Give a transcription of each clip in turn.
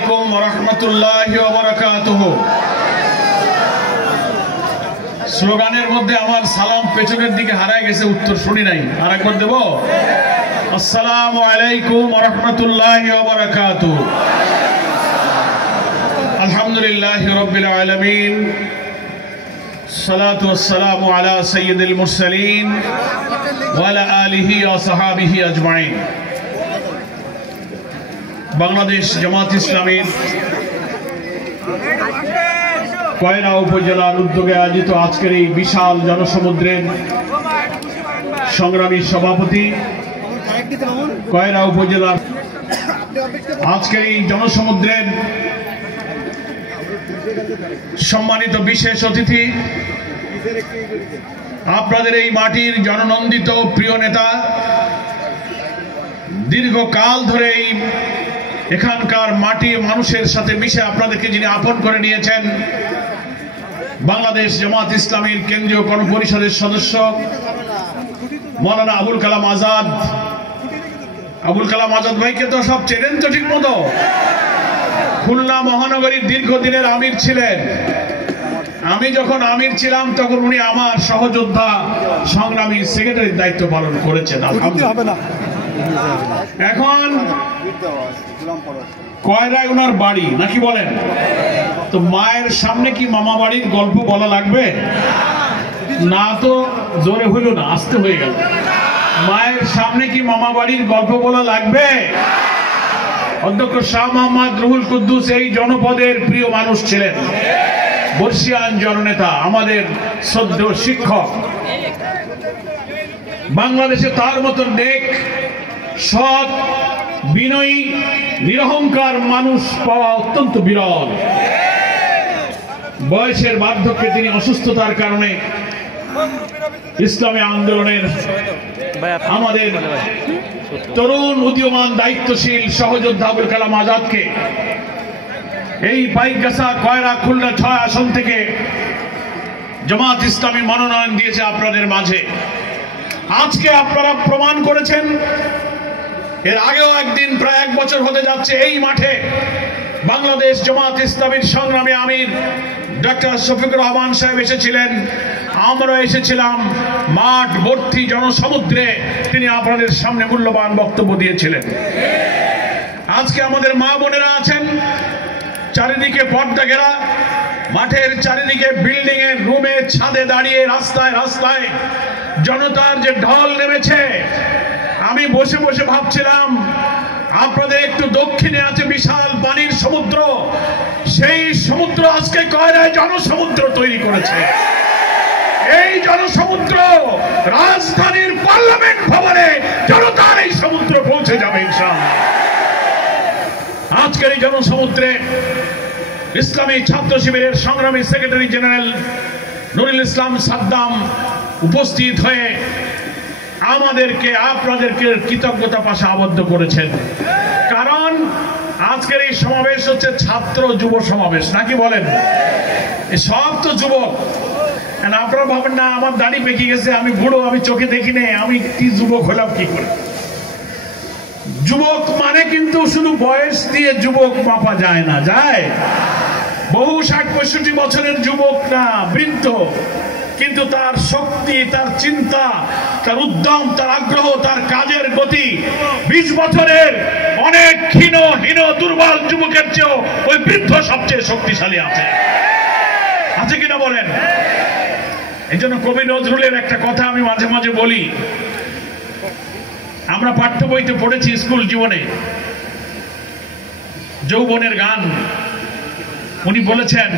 আলাইকুম ওয়া রাহমাতুল্লাহি ওয়া বারাকাতুহু। স্লোগানের মধ্যে আমার সালাম পেছনের দিকে হারায় গেছে, উত্তর শুনি নাই। আরেকবার দেব? আসসালামু আলাইকুম ওয়া রাহমাতুল্লাহি ওয়া বারাকাতুহু। আলহামদুলিল্লাহি রাব্বিল আলামিন, সালাতু ওয়াসসালামু আলা সাইয়্যিদিল মুরসালিন ওয়া আলা আলিহি ওয়া সাহাবিহি আজমাইন। বাংলাদেশ জামাত ইসলামীর কয়রা উপজেলার উদ্যোগে আয়োজিত আজকের এই বিশাল জনসমুদ্রের সংগ্রামী সভাপতি, কয়রা উপজেলার আজকের এই জনসমুদ্রের সম্মানিত বিশেষ অতিথি, আপনাদের এই মাটির জননন্দিত প্রিয় নেতা, দীর্ঘকাল ধরে এখানকার মাটির মানুষের সাথে মিশে আপনাদেরকে যিনি আপন করে নিয়েছেন, বাংলাদেশ জামাত ইসলামীর কেন্দ্রীয় কর্মপরিষদের সদস্য মৌলানা আবুল কালাম আজাদ। আবুল কালাম আজাদ ভাইকে তো সব চেনেন তো ঠিক মতো। খুলনা মহানগরীর দীর্ঘদিনের আমির ছিলেন। আমি যখন আমির ছিলাম তখন উনি আমার সহযোদ্ধা সংগ্রামী সেক্রেটারির দায়িত্ব পালন করেছেন। এখন কয়রায় ওনার বাড়ি নাকি বলেন? তো মায়ের সামনে কি মামা বাড়ির গল্প বলা লাগবে? না তো জোরে হইল না, আস্তে হয়ে গেল। মায়ের সামনে কি মামা বাড়ির গল্প বলা লাগবে? অধ্যক্ষ শাহ মোহাম্মদ রুহুল কুদ্দুস এই জনপদের প্রিয় মানুষ ছিলেন, বর্ষিয়ান জননেতা, আমাদের শ্রদ্ধেয় শিক্ষক। বাংলাদেশে তার মতো নেক, সৎ, বিনয়ী, নিরহংকার মানুষ পাওয়া অত্যন্ত বিরল। বয়সের বার্ধক্যে তিনি অসুস্থতার কারণে ইসলামী আন্দোলনের আমাদের তরুণ উদীয়মান দায়িত্বশীল সহযোদ্ধা আবুল কালাম আজাদকে এই বাইকগাছা কয়রা খুলনা ৬ আসন থেকে জামাত ইসলামী মনোনয়ন দিয়েছে আপনাদের মাঝে। আজকে আপনারা প্রমাণ করেছেন। এর আগেও একদিন প্রায় 1 বছর হতে যাচ্ছে এই মাঠে বাংলাদেশ জামাত ইসলামীর সংগ্রামী আমির ডক্টর শফিকুর রহমান সাহেব এসেছিলেন, আমরা এসেছিলাম। মাঠ ভর্তি জনসমুদ্রে তিনি আপনাদের সামনে মূল্যবান বক্তব্য দিয়েছিলেন। আজকে আমাদের মা বোনেরা আছেন, চারিদিকে পর্দা ঘেরা, মাঠের চারিদিকে বিল্ডিং এর রুমে, ছাদে দাঁড়িয়ে, রাস্তায় রাস্তায় জনতার যে ঢল নেমেছে। আমি বসে বসে ভাবছিলাম, আপনাদের একটু দক্ষিণে আছে বিশাল পানির সমুদ্র, সেই সমুদ্র আজকে কয়রায় জনসমুদ্র তৈরি করেছে। এই জনসমুদ্র রাজধানীর পার্লামেন্ট ভবনে জনতার এই সমুদ্র পৌঁছে যাবে ইনশাআল্লাহ। আজকের এই জনসমুদ্রে ইসলামী ছাত্র শিবিরের সংগ্রামী সেক্রেটারি জেনারেল নুরুল ইসলাম সাদ্দাম উপস্থিত হয়ে আমাদেরকে, আপনাদেরকে কৃতজ্ঞতা পাশে আবদ্ধ করেছেন। কারণ আজকের এই সমাবেশ হচ্ছে ছাত্র যুব সমাবেশ, নাকি বলেন? সব তো যুবক। আপনারা ভাবেন না আমার দাড়ি পেকে গেছে, আমি বুড়ো, আমি চোখে দেখি নেই, আমি কি যুবক হলাম কি করে? যুবক মানে কিন্তু শুধু বয়স দিয়ে যুবক মাপা যায় না, যায় বহু 60-65 বছরের যুবক না, বৃদ্ধ, কিন্তু তার শক্তি, তার চিন্তা, তার উদ্যম, তার আগ্রহ, তার কাজের গতি 20 বছরের অনেক ক্ষীণ, হীন, দুর্বল যুবকের চেয়েও ওই বৃদ্ধ সবচেয়ে শক্তিশালী আছে। আছে কিনা বলেন? এই জন্য কবি নজরুলের একটা কথা আমি মাঝে মাঝে বলি, আমরা পাঠ্য বইতে পড়েছি স্কুল জীবনে, যৌবনের গান। উনি বলেছেন,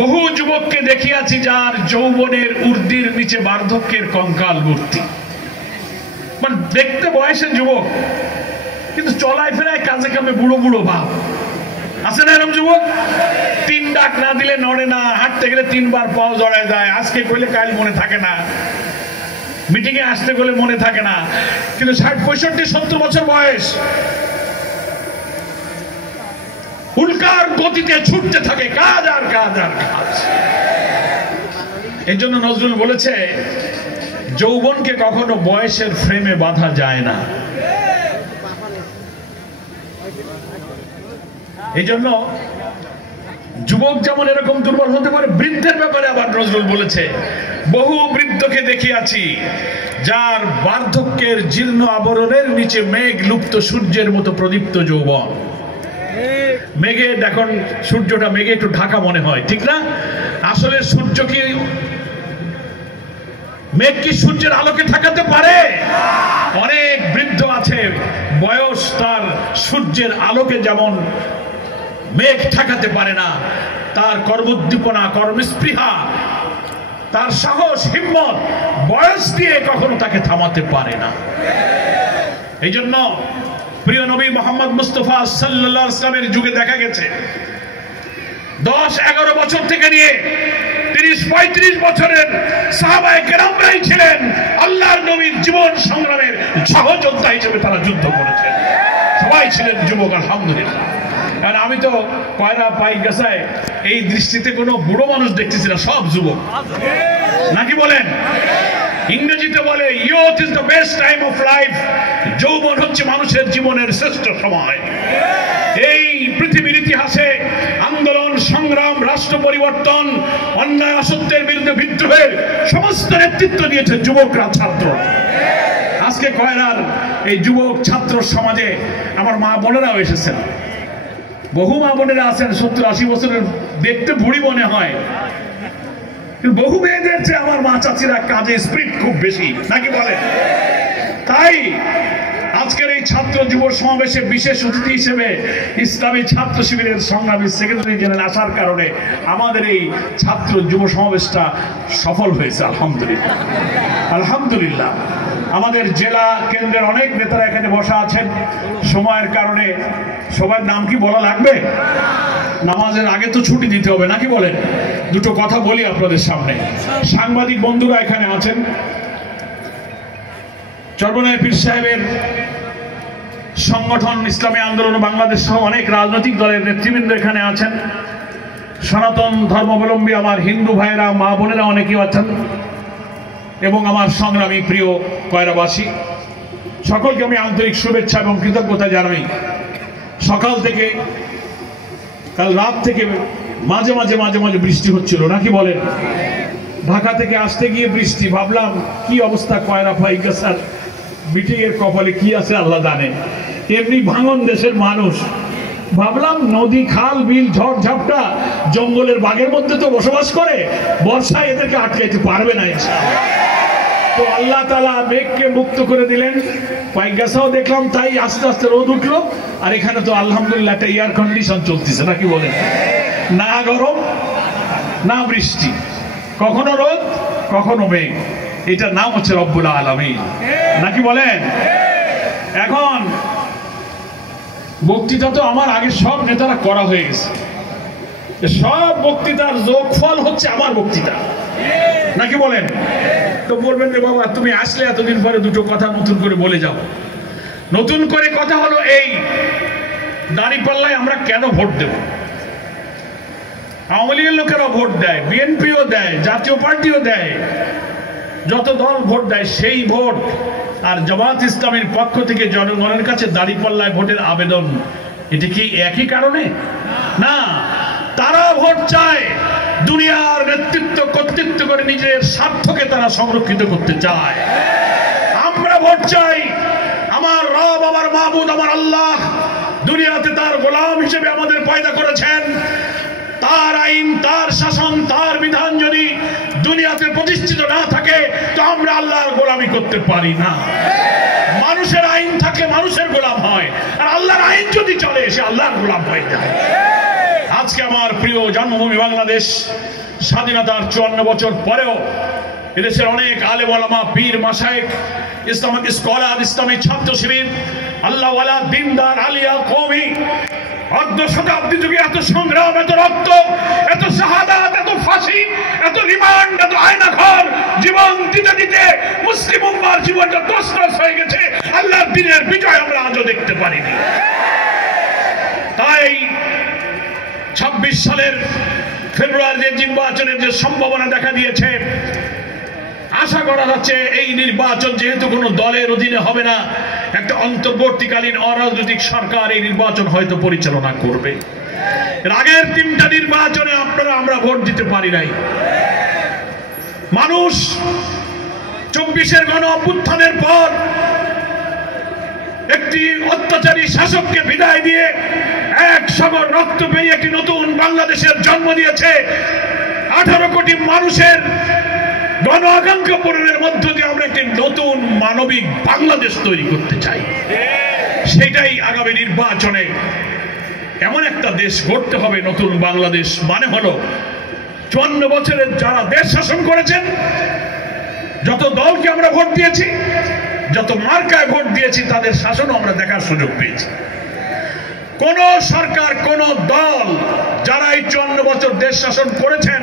বহু যুবককে দেখিয়াছি যার যৌবনের উর্দির নিচে বার্ধক্যের কঙ্কাল মূর্তি। মানে দেখতে বয়সে যুবক, কিন্তু চলায় ফেরায় কাজে কামে বুড়ো বুড়ো ভাব। আছে না এরকম যুবক? 3 ডাক না দিলে নড়ে না, হাঁটতে গেলে 3 বার পাও জড়ায় যায়, আজকে কইলে কাল মনে থাকে না, মিটিং এ আসতে গেলে মনে থাকে না। কিন্তু 60-65-70 বছর বয়স, উল্কার গতিতে ছুটতে থাকে, কাজ আর কাজ আর কাজ। এই জন্য নজরুল বলেছে, যৌবনকে কখনো বয়সের ফ্রেমে বাঁধা যায় না। এই জন্য যুবক যেমন এরকম দুর্বল হতে পারে, বৃদ্ধের ব্যাপারে আবার নজরুল বলেছে, বহু বৃদ্ধকে দেখিয়াছি যার বার্ধক্যের জীর্ণ আবরণের নিচে মেঘ লুপ্ত সূর্যের মতো প্রদীপ্ত যৌবন। মেঘে দেখুন, সূর্যটা মেঘে একটু ঢাকা মনে হয়, ঠিক না? আসলে সূর্য কি, মেঘ কি সূর্যের আলোকে ঠেকাতে পারে? অনেক বৃদ্ধ আছে, বয়স তার সূর্যের আলোকে যেমন মেঘ ঠেকাতে পারে না, তার কর্মোদ্দীপনা, কর্মস্পৃহা, তার সাহস, হিম্মত বয়স দিয়ে কখনো তাকে থামাতে পারে না। এই জন্য প্রিয় নবী মোহাম্মদ মুস্তাফা সাল্লাল্লাহু আলাইহি ওয়াসাল্লামের যুগে দেখা গেছে 10-11 বছর থেকে নিয়ে 30-35 বছরের সাহাবায়ে কেরামরাই ছিলেন আল্লাহর নবীর জীবন সংগ্রামের সহযোদ্ধা হিসেবে, তারা যুদ্ধ করেছেন, সবাই ছিলেন যুবক, আলহামদুলিল্লাহ। আর আমি তো কয়রা পাইকগাছায় এই দৃষ্টিতে কোনো বুড়ো মানুষ দেখতেছি না, সব যুবক, নাকি বলেন? ইংরেজিতে বলে youth is the best time of life. যৌবন হচ্ছে মানুষের জীবনের শ্রেষ্ঠ সময়। এই পৃথিবীর ইতিহাসে আন্দোলন, সংগ্রাম, রাষ্ট্র পরিবর্তন, অন্যায় অসত্যের বিরুদ্ধে বিদ্রোহের সমস্ত নেতৃত্ব দিয়েছে যুবকরা, ছাত্ররা। আজকে কয়রার এই যুবক ছাত্র সমাজে আমার মা বোনেরাও এসেছেন, বহু মা বোনেরা আছেন 70-80 বছরের, দেখতে বুড়ি মনে হয়, বহু মেয়েদের চেয়ে আমার মা চাচিরা কাজে স্পিরিট খুব বেশি, নাকি বলে? তাই আজকের এই ছাত্র যুব সমাবেশে বিশেষ অতিথি হিসেবে ইসলামী ছাত্র শিবিরের সংগ্রামী সেক্রেটারি জেনারেল আসার কারণে আমাদের এই ছাত্র যুব সমাবেশটা সফল হয়েছে, আলহামদুলিল্লাহ, আলহামদুলিল্লাহ। আমাদের জেলা কেন্দ্রের অনেক নেতারা এখানে বসা আছেন। সময়ের কারণে সবার নাম কি বলা লাগবে? নামাজের আগে তো ছুটি দিতে হবে, নাকি বলেন? দুটো কথা বলি আপনাদের সামনে। সাংবাদিক বন্ধুরা এখানে আছেন, চরমনাই পীর সাহেবের সংগঠন ইসলামী আন্দোলন বাংলাদেশ সহ অনেক রাজনৈতিক দলের নেতৃবৃন্দ এখানে আছেন, সনাতন ধর্মাবলম্বী আমার হিন্দু ভাইয়েরা, মা বোনেরা অনেকেই আছেন, এবং আমার সংগ্রামী প্রিয় কয়রাবাসী, সকলকে আমি আন্তরিক শুভেচ্ছা এবং কৃতজ্ঞতা জানাই। সকাল থেকে, কাল রাত থেকে মাঝে মাঝে মাঝে মাঝে বৃষ্টি হচ্ছিল, নাকি বলেন? ঢাকা থেকে আসতে গিয়ে বৃষ্টি, ভাবলাম কি অবস্থা কয়রা পাইকগাছার মিটিং এর কপালে কি আছে আল্লাহ জানে। এমনি ভাঙন দেশের মানুষ, ভাবলাম নদী, খাল, বিল, ঝড় ঝাপটা, জঙ্গলের বাগের মধ্যে তো বসবাস করে, বর্ষায় এদেরকে আটকাইতে পারবে না ইনশাআল্লাহ। তো আল্লাহ তাআলা মেঘকে মুক্ত করে দিলেন, পাইকগাছাও দেখলাম তাই আস্তে আস্তে রোদ উঠলো। আর এখানে তো আলহামদুলিল্লাহ একটা এয়ার কন্ডিশন চলতেছে, নাকি বলেন? না গরম না বৃষ্টি, কখনো রোদ কখনো মেঘ, এটার নাম হচ্ছে রব্বুল আলামিন, নাকি বলেন? এখন বক্তৃতা তো আমার আগে সব নেতারা করা হয়ে গেছে, সব বক্তৃতার যোগফল হচ্ছে আমার বক্তৃতা, নাকি বলেন? তো বলবেন যে বাবা তুমি আসলে এতদিন পরে দুটো কথা নতুন করে বলে যাও। নতুন করে কথা হলো এই, দাঁড়িপাল্লায় আমরা কেন ভোট দেব? আওয়ামী লীগের লোকেরাও ভোট দেয়, বিএনপিও দেয়, জাতীয় পার্টিও দেয়, যত দল ভোট দেয় সেই ভোট আর জামাত ইসলামের পক্ষ থেকে জনগণের কাছে দাঁড়িপাল্লায় ভোটের আবেদন, এটা কি একই কারণে? না, তারা ভোট চায় দুনিয়ার নেতৃত্ব কর্তৃত্ব করে নিজের স্বার্থকে তারা সংরক্ষিত করতে চায়। আমরা ভোট চাই আমার রব, আমার মাবুদ, আমার আল্লাহ দুনিয়াতে তার গোলাম হিসেবে আমাদের পয়দা করেছেন। তার আইন, তার শাসন, তার বিধান যদি দুনিয়াতে প্রতিষ্ঠিত না থাকে তো আমরা আল্লাহর গোলামি করতে পারি না। মানুষের আইন থাকলে মানুষের গোলাম হয়, আর আল্লাহর আইন যদি চলে সে আল্লাহর গোলাম হয়ে যায়। আজকে আমার প্রিয় জন্মভূমি বাংলাদেশ স্বাধীনতার 54 বছর পরেও এদেশের অনেক আলেম ওলামা, পীর, মাশায়েখ, ইসলামিক স্কলার, ইসলামী ছাত্র শিবির, আল্লাহওয়ালা, দিনদার, আলিয়া, কওমি, অর্ধ শতাব্দী যুগে এত সংগ্রাম, এত রক্ত, এত শাহাদাত, এত ফাঁসি, এত রিমান্ড, এত আয়নাঘর, জীবন দিতে দিতে মুসলিম উম্মার জীবনটা তছনছ হয়ে গেছে। আল্লাহর দ্বীনের বিজয় আমরা আজও দেখতে পারিনি। তাই 26 সালের ফেব্রুয়ারির নির্বাচনের যে সম্ভাবনা দেখা দিয়েছে, আশা করা যাচ্ছে এই নির্বাচন যেহেতু কোনো দলের অধীনে হবে না, একটা অন্তর্বর্তীকালীন অরাজনৈতিক সরকার এই নির্বাচন হয়তো পরিচালনা করবে। এর আগের 3টা নির্বাচনে আমরা ভোট দিতে পারি নাই। মানুষ 24-এর গণ অভ্যুত্থানের পর একটি অত্যাচারী শাসককে বিদায় দিয়ে এক সাগর রক্ত পেয়ে একটি নতুন বাংলাদেশের জন্ম দিয়েছে। 18 কোটি মানুষের গণ আকাঙ্ক্ষা পূরণের মধ্য দিয়ে আমরা একটি নতুন মানবিক বাংলাদেশ তৈরি করতে চাই। সেটাই আগামী নির্বাচনে এমন একটা দেশ গড়তে হবে। নতুন বাংলাদেশ মানে হলো 54 বছরের যারা দেশ শাসন করেছেন, যত দলকে আমরা ভোট দিয়েছি, যত মার্কায় ভোট দিয়েছি, তাদের শাসনও আমরা দেখার সুযোগ পেয়েছি। কোন সরকার, কোন দল যারা এই 54 বছর দেশ শাসন করেছেন,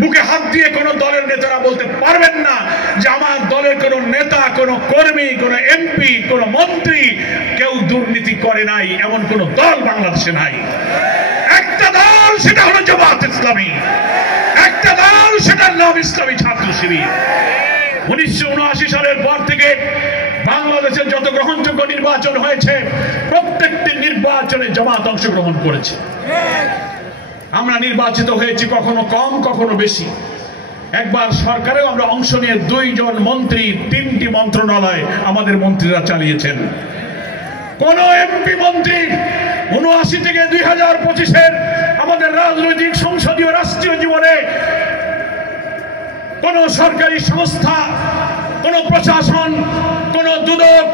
বুকে হাত দিয়ে কোন দলের নেতারা বলতে পারবেন না যে আমার দলের কোন নেতা, কোন কর্মী, কোন এমপি, কোন মন্ত্রী কেউ দুর্নীতি করে নাই, এমন কোন দল বাংলাদেশে নাই। একটা দল, সেটা হলো জামাত ইসলামী। একটা দল, সেটার নাম ইসলামী ছাত্র শিবির। 1979 সালের পর থেকে বাংলাদেশের যত গ্রহণযোগ্য নির্বাচন হয়েছে, প্রত্যেকটি নির্বাচনে জামাত অংশগ্রহণ করেছে। আমরা নির্বাচিত হয়েছি কখনো কম, কখনো বেশি। একবার সরকারেও আমরা অংশ নিয়ে 2 জন মন্ত্রী, 3টি মন্ত্রণালয় আমাদের মন্ত্রীরা চালিয়েছেন। কোন এমপি মন্ত্রী 79 থেকে 2025-এর আমাদের রাজনৈতিক সংসদীয় রাষ্ট্রীয় জীবনে কোন সরকারি সংস্থা, কোন প্রশাসন, কোন দুদক,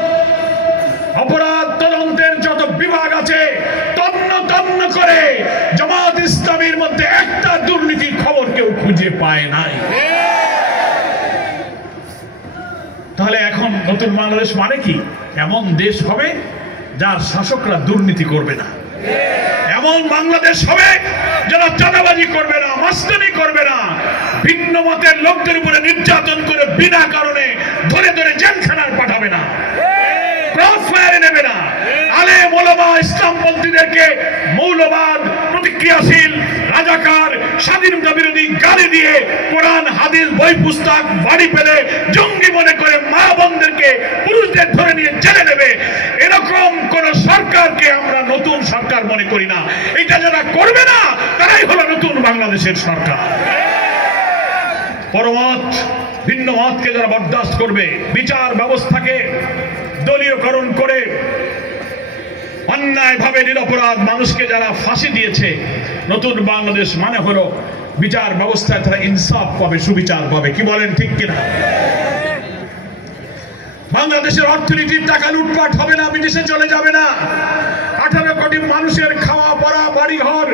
অপরাধ তদন্তের যত বিভাগ আছে, তন্ন তন্ন করে জামাত ইসলামীর মধ্যে একটা দুর্নীতির খবর কেউ খুঁজে পায় নাই। তাহলে এখন নতুন বাংলাদেশ মানে কি? এমন দেশ হবে যার শাসকরা দুর্নীতি করবে না। এমন বাংলাদেশ হবে যারা চাঁদাবাজি করবে না, মাস্তানি করবে না, ভিন্ন মতের লোকদের উপরে নির্যাতন করে বিনা কারণে ধরে ধরে জেলখানায় পাঠাবে না, ক্রস ফায়ারে নেবে না, আলেম ওলামা ইসলামপন্থীদেরকে মৌলবাদ, প্রতিক্রিয়াশীল, রাজাকার, স্বাধীনতা বিরোধী গালি দিয়ে কোরআন হাদিস বই পুস্তক বাড়ি পেলে জঙ্গি মনে করে মা বোনদেরকে, পুরুষদের ধরে নিয়ে জেলে দেবে, এরকম কোন সরকারকে আমরা নতুন সরকার মনে করি না। এটা যারা করবে না, তারাই হলো নতুন বাংলাদেশের সরকার। পরমত, ভিন্ন মতকে যারা বরদাস্ত করবে, বিচার ব্যবস্থাকে দলীয়করণ করে অন্যায়ভাবে নিরপরাধ মানুষকে যারা ফাঁসি দিয়েছে, নতুন বাংলাদেশ মানে হলো বিচার ব্যবস্থায় তারা ইনসাফ পাবে, সুবিচার পাবে। কি বলেন, ঠিক কিনা? বাংলাদেশের অর্থনীতির টাকা লুটপাট হবে না, বিদেশে চলে যাবে না। 18 কোটি মানুষের খাওয়া পড়া, বাড়িঘর,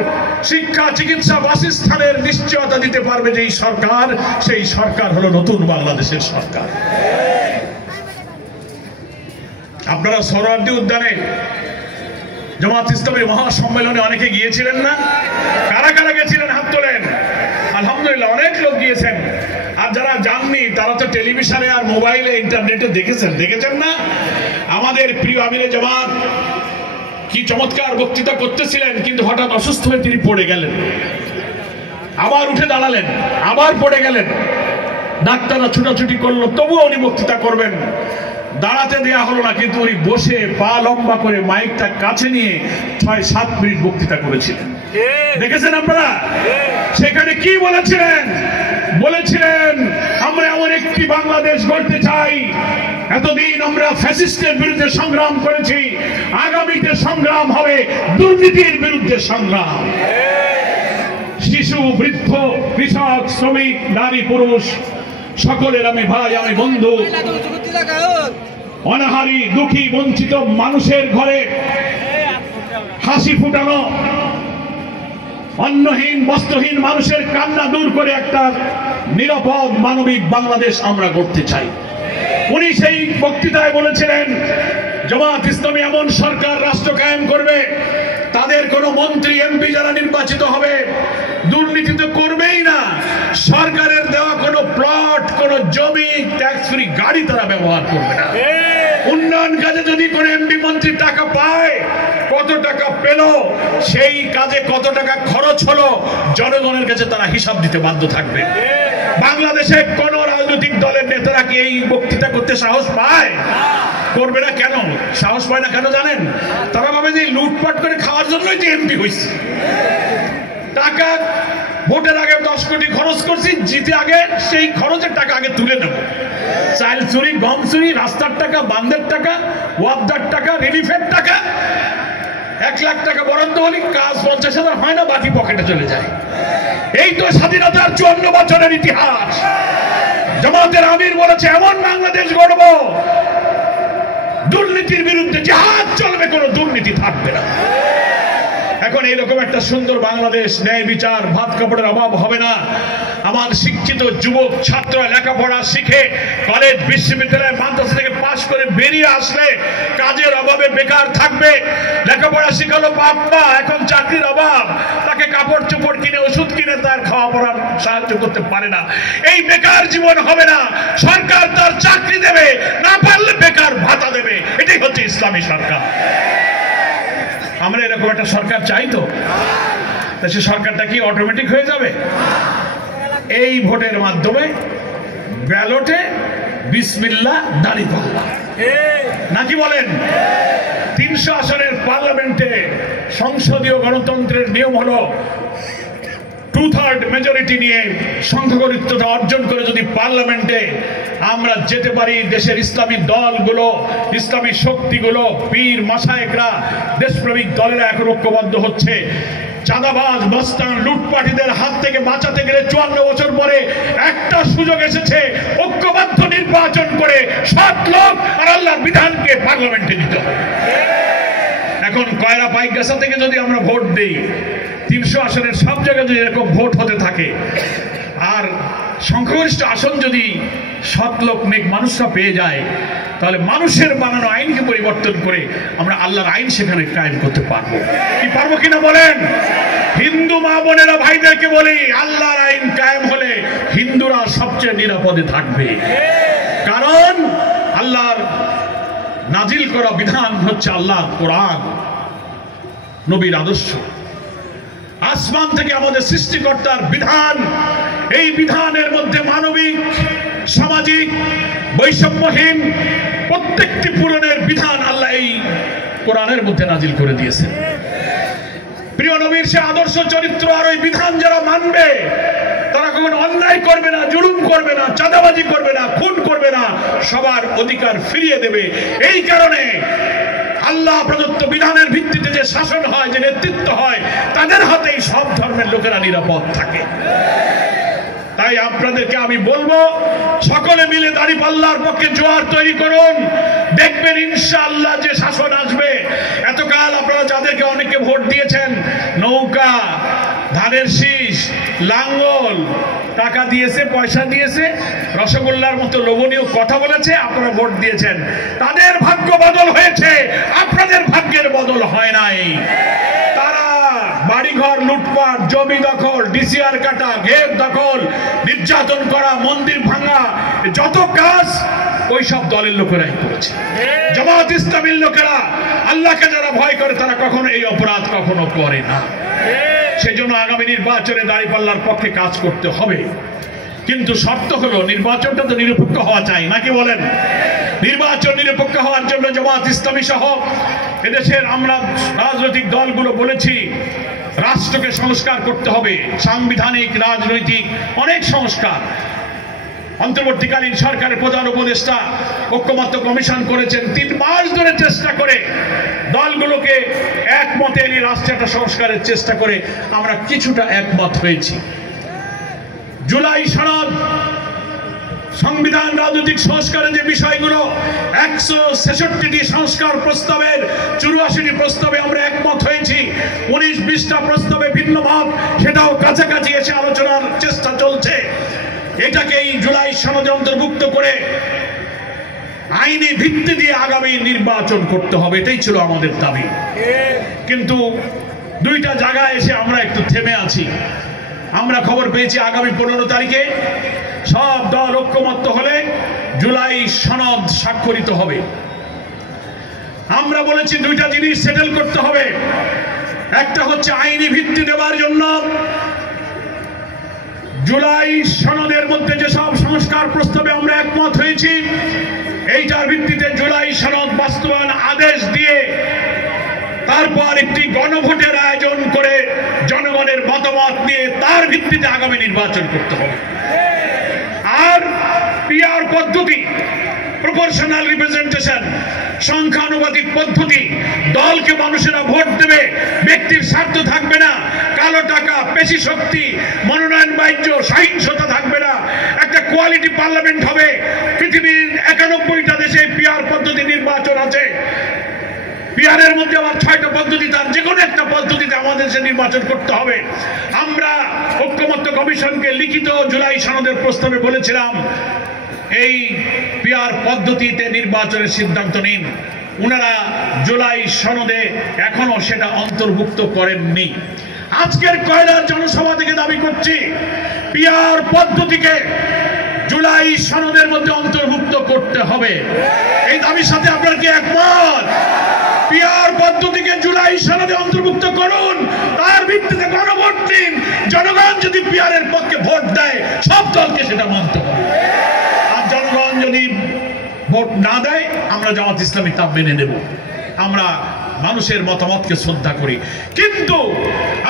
শিক্ষা, চিকিৎসা, বাসস্থানের নিশ্চয়তা দিতে পারবে যেই সরকার, সেই সরকার হলো নতুন বাংলাদেশের সরকার। আপনারা সোহরাওয়ার্দী উদ্যানে জামাত ইসলামীর মহাসম্মেলনে অনেকে গিয়েছিলেন না? কারা কারা গেছিলেন হাত তোলেন। আলহামদুলিল্লাহ, অনেক লোক গিয়েছেন। আর যারা যাননি তারা তো টেলিভিশনে আর মোবাইলে, ইন্টারনেটে দেখেছেন না? আমাদের প্রিয় আমিরে জামাত কি চমৎকার বক্তৃতা করতেছিলেন, কিন্তু হঠাৎ অসুস্থ হয়ে তিনি পড়ে গেলেন। আবার উঠে দাঁড়ালেন, আবার পড়ে গেলেন। ডাক্তাররা ছুটাছুটি করলো, তবুও উনি বক্তৃতা করবেন। দাঁড়াতে দেয়া হলো না, কিন্তু উনি বসে পা লম্বা করে মাইকটা কাছে নিয়ে 6-7 মিনিট বক্তৃতা করেছিলেন। দেখেছেন আপনারা? সেখানে কি বলেছিলেন? বলেছিলেন, আমরা এমন একটি বাংলাদেশ গড়তে চাই। এতদিন আমরা ফ্যাসিস্টের বিরুদ্ধে সংগ্রাম করেছি, আগামীতে সংগ্রাম হবে দুর্নীতির বিরুদ্ধে সংগ্রাম। শিশু, বৃদ্ধ, কৃষক, শ্রমিক, নারী, পুরুষ সকলের আমি ভাই, আমি বন্ধু। অনাহারী, দুঃখী, বঞ্চিত মানুষের ঘরে হাসি ফুটানো, অন্নহীন, বস্ত্রহীন মানুষের কান্না দূর করে একটা নিরাপদ মানবিক বাংলাদেশ আমরা গড়তে চাই। উনি সেই বক্তৃতায় বলেছিলেন, জামাত ইসলামী এমন সরকার রাষ্ট্র কায়েম করবে, তাদের কোন মন্ত্রী, এমপি যারা নির্বাচিত হবে দুর্নীতি তো করবেই না। সরকারের দেওয়া কোন প্লট, কোন জমি, ট্যাক্স ফ্রি গাড়ি তারা ব্যবহার করবে না। উন্নয়ন কাজে যদি কোন এমপি মন্ত্রী টাকা পায়, কত টাকা পেল, সেই কাজে কত টাকা খরচ হলো, জনগণের কাছে তারা হিসাব দিতে বাধ্য থাকবে। বাংলাদেশে কোন রাজনৈতিক দলের নেতারা কি এই বক্তৃতা করতে সাহস পায়? করবে না। কেন সাহস পায় না কেন জানেন? তারা ভাবে যে লুটপাট করে খাওয়ার জন্যই যে এমপি হয়েছে। টাকা ভোটের আগে 10 কোটি খরচ করছি, জিতে আগে সেই খরচের টাকা আগে তুলে নেব। চাল চুরি, গম চুরি, রাস্তার টাকা, বান্ধের টাকা, ওয়াবদার টাকা, রিলিফের টাকা, 1 লাখ টাকা বরাদ্দ হলে কাজ 50,000 হয় না, বাকি পকেটে চলে যায়। এই তো স্বাধীনতার 54 বছরের ইতিহাস। জামাতের আমির বলেছে এমন বাংলাদেশ গড়ব, দুর্নীতির বিরুদ্ধে জিহাদ চলবে, কোনো দুর্নীতি থাকবে না। এখন এইরকম একটা সুন্দর বাংলাদেশ, ন্যায় বিচার, ভাত কাপড়ের অভাব হবে না। আমার শিক্ষিত যুবক ছাত্ররা লেখাপড়া শিখে কলেজ, বিশ্ববিদ্যালয়, মাদ্রাসা থেকে পাশ করে বেরিয়ে আসলে কাজের অভাবে বেকার থাকবে। লেখাপড়া শিখালো বাপ মা, এখন চাকরির অভাব, তাকে কাপড় চোপড় কিনে, ওষুধ কিনে তার খাওয়া পড়ার সাহায্য করতে পারে না। এই বেকার জীবন হবে না। সরকার তার চাকরি দেবে, না পারলে বেকার ভাতা দেবে। এটাই হচ্ছে ইসলামী সরকার। আমরা এরকম একটা সরকার চাই তো? সে সরকারটা কি অটোমেটিক হয়ে যাবে? এই ভোটের মাধ্যমে, ব্যালটে বিসমিল্লাহ দাঁড়িপাল্লা, নাকি বলেন? 300 আসনের পার্লামেন্টে সংসদীয় গণতন্ত্রের নিয়ম হলো 2/3 মেজরিটি নিয়ে সংখ্যাগরিষ্ঠতা অর্জন করে যদি পার্লামেন্টে আমরা যেতে পারি, দেশের ইসলামী দলগুলো, ইসলামী শক্তিগুলো, পীর মাশায়েখরা, দেশপ্রেমিক দলেরা এখন ঐক্যবদ্ধ হচ্ছে। চাঁদাবাজ, মস্তান, লুটপাটিদের হাত থেকে বাঁচাতে গেলে 54 বছর পরে একটা সুযোগ এসেছে ঐক্যবদ্ধ নির্বাচন করে 7 লোক আর আল্লাহর বিধানকে পার্লামেন্টে দিতে হবে। এখন কয়রা পাইকগাছা থেকে যদি আমরা ভোট দেই, 300 আসনের সব জায়গায় যদি এরকম ভোট হতে থাকে, আর সংখ্যাগরিষ্ঠ আসন যদি 7 লোক নেক মানুষরা পেয়ে যায়, তাহলে মানুষের বানানো আইনকে পরিবর্তন করে আমরা আল্লাহর আইন সেখানে কায়েম করতে পারবো। কি পারবো কিনা বলেন? হিন্দু মা বোনেরা ভাইদেরকে বলি, আল্লাহর আইন কায়েম হলে হিন্দুরা সবচেয়ে নিরাপদে থাকবে। কারণ আল্লাহর নাজিল করা বিধান হচ্ছে আল্লাহর কোরআন, নবীর আদর্শ, আসমান থেকে আমাদের সৃষ্টিকর্তার বিধান। এই বিধানের মধ্যে মানবিক, সামাজিক, বৈষম্যহীন প্রত্যেকটি পূরণের বিধান আল্লাহ এই কোরআনের মধ্যে নাজিল করে দিয়েছেন। প্রিয় নবীর সে আদর্শ চরিত্র আর ওই বিধান যারা মানবে, তারা কখনো অন্যায় করবে না, জুলুম করবে না, চাঁদাবাজি করবে না, খুন করবে না, সবার অধিকার ফিরিয়ে দেবে। এই কারণে আল্লাহ প্রদত্ত বিধানের ভিত্তিতে যে শাসন হয়, যে নেতৃত্ব হয়, তাদের হাতেই সব ধর্মের লোকেরা নিরাপদ থাকে। তাই আপনাদেরকে আমি বলবো, সকলে মিলে দাঁড়িপাল্লার পক্ষে জোয়ার তৈরি করুন। দেখবেন ইনশাআল্লাহ যে শাসন আসবে। এতকাল আপনারা যাদেরকে অনেকে ভোট দিয়েছেন, নৌকা, ধানের শীষ, লাঙ্গল, টাকা দিয়েছে, পয়সা দিয়েছে, রসগোল্লার মতো লোভনীয় কথা বলেছে, আপনারা ভোট দিয়েছেন, তাদের ভাগ্য বদল হয়েছে, আপনাদের ভাগ্যের বদল হয় নাই। তারা বাড়িঘর লুটপাট, জমি দখল, ডিসিআর কাটা, ঘের দখল, নির্যাতন করা, মন্দির ভাঙা, যত কাজ ওই সব দলের লোকেরাই করেছে। জামাত ইসলামীর লোকেরা, আল্লাহকে যারা ভয় করে, তারা কখনো এই অপরাধ কখনো করে না। সেই জন্য আগামী নির্বাচনে দাঁড়িপাল্লার পক্ষে কাজ করতে হবে। কিন্তু শর্ত হলো নির্বাচনটা তো নিরপেক্ষ হওয়া চাই, নাকি বলেন? নির্বাচন নিরপেক্ষ হওয়ার জন্য জামাত ইসলামী সহ এদেশের আমরা রাজনৈতিক দলগুলো বলেছি, রাষ্ট্রকে সংস্কার করতে হবে, সাংবিধানিক, রাজনৈতিক অনেক সংস্কার। অন্তর্বর্তীকালীন সরকারের প্রধান উপদেষ্টা ঐক্যমত্য কমিশন করেছেন, 3 মাস ধরে চেষ্টা করে দলগুলোকে একমতে এনে রাষ্ট্রের একটা সংস্কারের চেষ্টা করে আমরা কিছুটা একমত হয়েছি। জুলাই সনদ, সংবিধান, রাজনৈতিক সংস্কারের যে বিষয়গুলো, 166টি সংস্কার প্রস্তাবের 84টি প্রস্তাবে আমরা একমত হয়েছি। 19-20টা প্রস্তাবে ভিন্ন মত, সেটাও কাছাকাছি এসে আলোচনার চেষ্টা চলছে। এটাকে এই জুলাই সনদে অন্তর্ভুক্ত করে আইনি ভিত্তি দিয়ে আগামী নির্বাচন করতে হবে, এটাই ছিল আমাদের দাবি। কিন্তু 2টা জায়গায় এসে আমরা একটু থেমে আছি। আমরা খবর পেয়েছি আগামী 15 তারিখে সব দল ঐক্যমত্য হলে জুলাই সনদ স্বাক্ষরিত হবে। আমরা বলেছি 2টা জিনিস সেটেল করতে হবে। একটা হচ্ছে আইনি ভিত্তি দেওয়ার জন্য জুলাই সনদের মধ্যে যেসব সংস্কার প্রস্তাবে আমরা একমত হয়েছি, এইটার ভিত্তিতে জুলাই সনদ বাস্তবায়ন আদেশ দিয়ে তারপর একটি গণভোটের আয়োজন করে জনগণের মতামত নিয়ে তার ভিত্তিতে আগামী নির্বাচন করতে হবে। আর পিআর পদ্ধতি, প্রপোর্শনাল রিপ্রেজেন্টেশন, সংখ্যানুপাতিক পদ্ধতি, দলকে মানুষেরা ভোট দেবে, ব্যক্তির স্বার্থ থাকবে না, কালো টাকা, পেশি শক্তি, মনোনয়ন বাণিজ্য, সহিংসতা থাকবে না, একটা কোয়ালিটি পার্লামেন্ট হবে। পৃথিবীর 91টা দেশে পিআর পদ্ধতি নির্বাচন আছে। পিআরের মধ্যে আবার 6টা পদ্ধতি, তার যে কোনো একটা পদ্ধতিতে আমাদের সে নির্বাচন করতে হবে। আমরা ঐক্যমত্য কমিশনকে লিখিত জুলাই সনদের প্রস্তাবে বলেছিলাম এই পিআর পদ্ধতিতে নির্বাচনের সিদ্ধান্ত নিন। ওনারা জুলাই সনদে এখনো সেটা অন্তর্ভুক্ত করেননি। আজকের কয়লার জনসভা থেকে দাবি করছি পিআর পদ্ধতিকে জুলাই সনদের মধ্যে অন্তর্ভুক্ত করতে হবে। এই দাবির সাথে আপনারা কি একমত? পিআর পদ্ধতিকে জুলাই সনদে অন্তর্ভুক্ত করুন, তার ভিত্তিতে গণভোট দিন। জনগণ যদি পিআরের পক্ষে ভোট দেয়, সব দলকে সেটা মানতে হবে। আর জনগণ যদি ভোট না দেয়, আমরা জামাত ইসলামী তা মেনে নেব। আমরা মানুষের মতামতকে শ্রদ্ধা করি, কিন্তু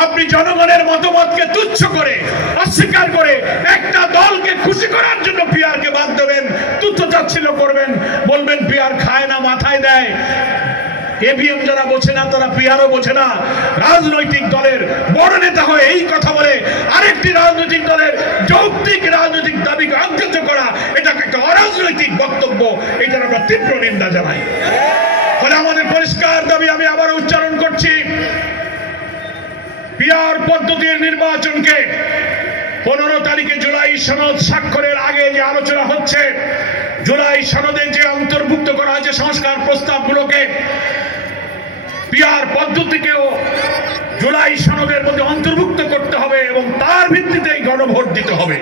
আপনি জনগণের মতামতকে তুচ্ছ করে, অস্বীকার করে একটা দলকে খুশি করার জন্য পিআরকে বাদ দেবেন, তুচ্ছ-তাচ্ছিল্য করবেন, বলবেন পিআর খায় না, মাথায় দেয়। এবিএম যারা বোঝে না তারা পিআরও বোঝে না। রাজনৈতিক দলের বড় নেতা হয়ে এই কথা বলে আরেকটি রাজনৈতিক দলের যৌক্তিক রাজনৈতিক দাবিকে অগ্রাহ্য করা, এটা একটা অরাজনৈতিক বক্তব্য। এটার আমরা তীব্র নিন্দা জানাই। ফলে আমাদের পরিষ্কার দাবি, আমি আবার উচ্চারণ করছি, পিআর পদ্ধতির নির্বাচনকে 15 তারিখে জুলাই সনদ স্বাক্ষরের আগে যে আলোচনা হচ্ছে, জুলাই সনদে যে অন্তর্ভুক্ত করা হয়েছে সংস্কার প্রস্তাবগুলোকে, পিআর পদ্ধতিকেও জুলাই সনদের মধ্যে অন্তর্ভুক্ত করতে হবে এবং তার ভিত্তিতেই গণভোট দিতে হবে।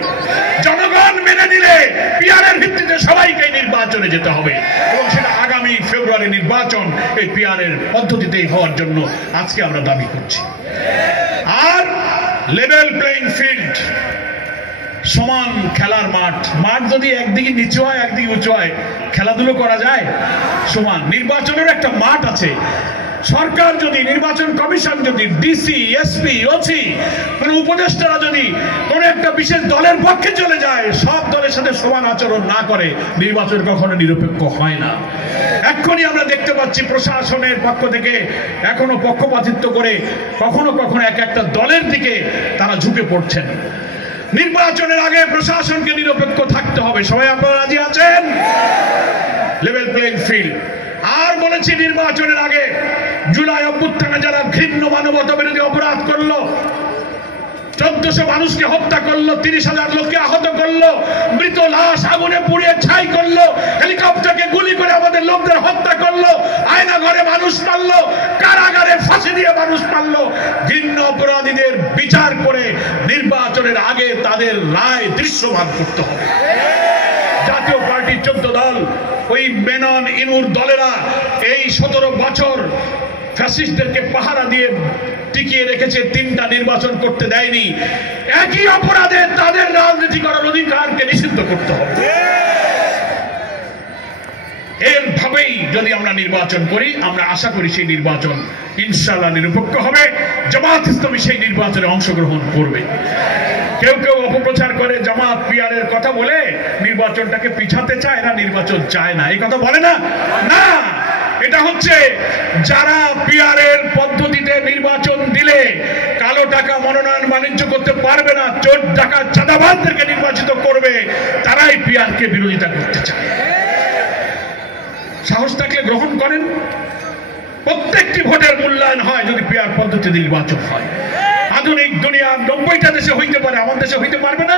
জনগণ মেনে নিলে পিআরের ভিত্তিতে সবাইকে নির্বাচনে যেতে হবে এবং সেটা আগামী ফেব্রুয়ারি নির্বাচন এই পিআরের পদ্ধতিতেই হওয়ার জন্য আজকে আমরা দাবি করছি। আর লেভেল প্লেইং ফিল্ড, সমান খেলার মাঠ, মাঠ যদি একদিকে নিচু হয় একদিকে উঁচু হয়, খেলাধুলো করা যায়? সমান। নির্বাচনের একটা মাঠ আছে। সরকার যদি, নির্বাচন কমিশন যদি, ডিসি, এসপি, ওসি, উপদেষ্টারা যদি কোন একটা বিশেষ দলের পক্ষে চলে যায়, সব দলের সাথে সমান আচরণ না করে, নির্বাচন কখনো নিরপেক্ষ হয় না। এক্ষুনি আমরা দেখতে পাচ্ছি প্রশাসনের পক্ষ থেকে এখনো পক্ষপাতিত্ব করে কখনো কখনো এক একটা দলের দিকে তারা ঝুঁকে পড়ছেন। নির্বাচনের আগে প্রশাসনকে নিরপেক্ষ থাকতে হবে। সবাই আপনারা রাজি আছেন? Level playing field. আর বলেছি, নির্বাচনের আগে জুলাই অভ্যুত্থানে যারা ঘৃণ্য মানবতা বিরোধী অপরাধ করলো, 1400 মানুষকে হত্যা করলো, 30,000 লোককে আহত করলো, মৃত লাশ আগুনে পুড়িয়ে ছাই করলো, হেলিকপ্টারকে গুলি করে আমাদের লোকদের হত্যা করলো, আয়না ঘরে মানুষ মারলো, কারাগারে ফাঁসি দিয়ে মানুষ মারলো, ঘৃণ্য অপরাধীদের বিচার করে নির্বাচনের আগে তাদের রায় দৃশ্যমান করতে হবে। জাতীয় পার্টির 14 দল, ওই মেনন ইনুর দলেরা এই 17 বছর ফ্যাসিস্টদেরকে পাহারা দিয়ে টিকিয়ে রেখেছে, 3টা নির্বাচন করতে দেয়নি। একই অপরাধে তাদের রাজনীতি করার অধিকারকে নিষিদ্ধ করতে হবে। এরভাবেই যদি আমরা নির্বাচন করি, আমরা আশা করি সেই নির্বাচন ইনশাআল্লাহ নিরপেক্ষ হবে। জামাত ইসলামী সেই নির্বাচনে অংশগ্রহণ করবে। কেউ কেউ অপপ্রচার করে জামাত পিআরের কথা বলে নির্বাচনটাকে পিছাতে চায়, না নির্বাচন চায় না, এই কথা বলে না। না, এটা হচ্ছে যারা পিআরের পদ্ধতিতে নির্বাচন দিলে কালো টাকা মনোনয়ন বাণিজ্য করতে পারবে না, চোর ডাকাত চাঁদাবাজদেরকে নির্বাচিত করবে, তারাই পিআরকে বিরোধিতা করতে চায়। সাহস থাকলে গ্রহণ করেন। প্রত্যেকটি ভোটের মূল্যায়ন হয় যদি পিআর পদ্ধতি নির্বাচন হয়। আধুনিক দুনিয়ার 90টা দেশে হইতে পারে, আমার দেশে হইতে পারবে না?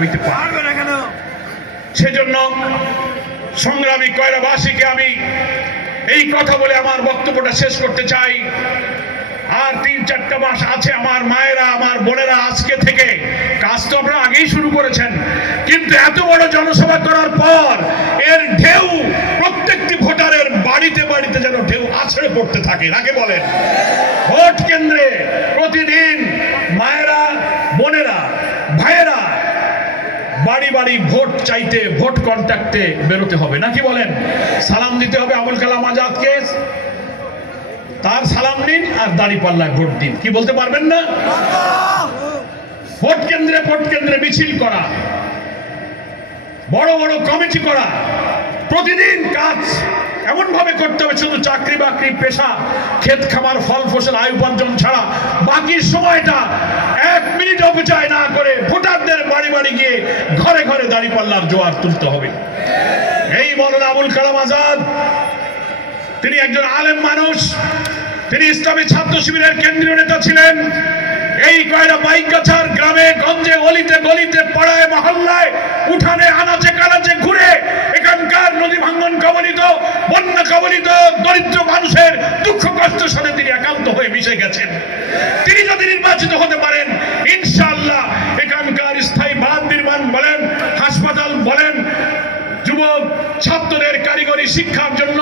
হইতে পারবে না কেন? সেজন্য সংগ্রামী কয়রাবাসীকে আমি এই কথা বলে আমার বক্তব্যটা শেষ করতে চাই। আর 3-4টা মাস আছে। আমার মায়েরা, আমার বোনেরা, আজকে থেকে কাজ তো আপনারা আগেই শুরু করেছেন, কিন্তু এত বড় জনসভা করার পর এর ঢেউ প্রত্যেকটি ভোটারের বাড়িতে বাড়িতে যেন ঢেউ আছড়ে পড়তে থাকে, নাকি বলেন? ভোট কেন্দ্রে প্রতিদিন মায়েরা, বোনেরা, ভাইয়েরা বাড়ি বাড়ি ভোট চাইতে, ভোট কন্ট্যাক্টে বেরোতে হবে, নাকি বলেন? সালাম দিতে হবে আবুল কালাম আজাদকে, তার সালাম নিন আর দাঁড়িপাল্লায় ভোট দিন। কি বলতে পারবেন না? ভোট কেন্দ্রে মিছিল করা, বড় বড় কমিটি করা, প্রতিদিন কাজ এমন ভাবে করতে হবে, শুধু চাকরি বাকরি, পেশা, ক্ষেত খামার, ফল ফসল, আয় উপার্জন ছাড়া বাকি সময়টা 1 মিনিট অপচয় না করে ভোটারদের বাড়ি বাড়ি গিয়ে ঘরে ঘরে দাঁড়িপাল্লার জোয়ার তুলতে হবে। এই মওলানা আবুল কালাম আজাদ, তিনি একজন আলেম মানুষ, তিনি ইসলামী ছাত্র শিবিরের কেন্দ্রীয় নেতা ছিলেন। এই কয়রা বাইকগাছার গ্রামে গঞ্জে, অলিতে গলিতে, পাড়ায় মহল্লায়, উঠানে আনাচে কানাচে ঘুরে এখানকার নদী ভাঙ্গন কবলিত, বন্যা কবলিত দরিদ্র মানুষের দুঃখ কষ্টের সাথে তিনি একান্ত হয়ে মিশে গেছেন। তিনি যদি নির্বাচিত হতে পারেন, ইনশাআল্লাহ এখানকার স্থায়ী বাঁধ নির্মাণ বলেন, হাসপাতাল বলেন, যুবক ছাত্রদের কারিগরি শিক্ষার জন্য,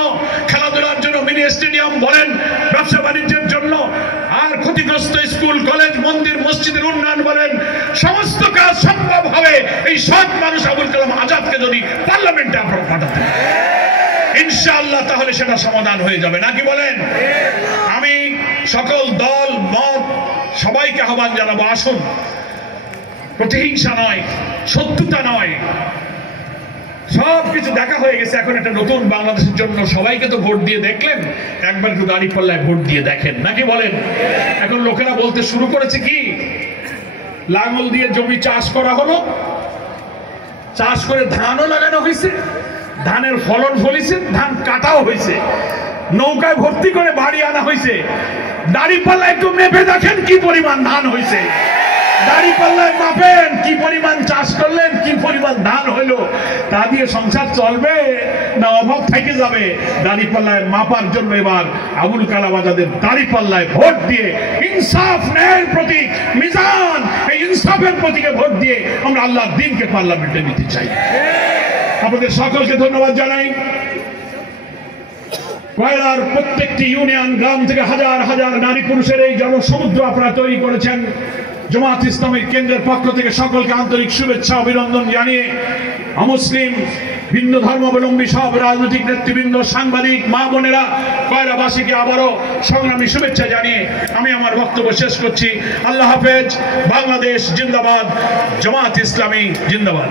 খেলাধুলার জন্য মিনি স্টেডিয়াম বলেন, ব্যবসা বাণিজ্যের জন্য, আর ক্ষতিগ্রস্ত স্কুল কলেজ মন্দির মসজিদের উন্নয়ন বলেন, সমস্ত কাজ সম্ভব হবে এই সৎ মানুষ আবুল কালাম আজাদকে যদি পার্লামেন্টে আপনারা পাঠাতেন, ইনশাআল্লাহ। তাহলে সেটা সমাধান হয়ে যাবে, নাকি বলেন? আমি সকল দল মত সবাইকে আহ্বান জানাবো, আসুন, প্রতিহিংসা নয়, শত্রুতা নয়, সবকিছু দেখা হয়ে গেছে, এখন একটা নতুন বাংলাদেশের জন্য সবাইকে তো ভোট দিয়ে দেখলেন, একবার একটু দাঁড়িপাল্লায় ভোট দিয়ে দেখেন, নাকি বলেন? এখন লোকেরা বলতে শুরু করেছে কি, লাঙল দিয়ে জমি চাষ করা হলো, চাষ করে ধানও লাগানো হয়েছে, ধানের ফলন ফলিছে, ধান কাটাও হয়েছে, নৌকায় ভর্তি করে বাড়ি আনা হয়েছে, দাঁড়িপাল্লায় একটু মেপে দেখেন কি পরিমাণ ধান হয়েছে, দাঁড়িপাল্লায় মাপেন কি পরিমাণ চাষ করলেন, কি পরিমাণ ধান হইলো, তা দিয়ে সংসার চলবে না অভাব থেকে যাবে? দাঁড়িপাল্লায় মাপার জন্য এবার আবুল কালাম আজাদের দাঁড়িপাল্লায় ভোট দিয়ে ইনসাফ, ন্যায়ের প্রতীক, মিজান, এই ইনসাফের প্রতীকে ভোট দিয়ে আমরা আল্লাহর দ্বীনকে পার্লামেন্টে নিতে চাই। আপনাদের সকলকে ধন্যবাদ জানাই। কয়রার প্রত্যেকটি ইউনিয়ন, গ্রাম থেকে হাজার হাজার নারী পুরুষের এই জনসমুদ্র আপনারা তৈরি করেছেন। জামাত ইসলামী কেন্দ্রের পক্ষ থেকে সকলকে আন্তরিক শুভেচ্ছা অভিনন্দন জানিয়ে, অমুসলিম, ভিন্ন ধর্মাবলম্বী সব রাজনৈতিক নেতৃবৃন্দ, সাংবাদিক, মা বোনেরা, কয়রাবাসীকে আবারও সংগ্রামী শুভেচ্ছা জানিয়ে আমি আমার বক্তব্য শেষ করছি। আল্লাহ হাফেজ। বাংলাদেশ জিন্দাবাদ, জামাত ইসলামী জিন্দাবাদ।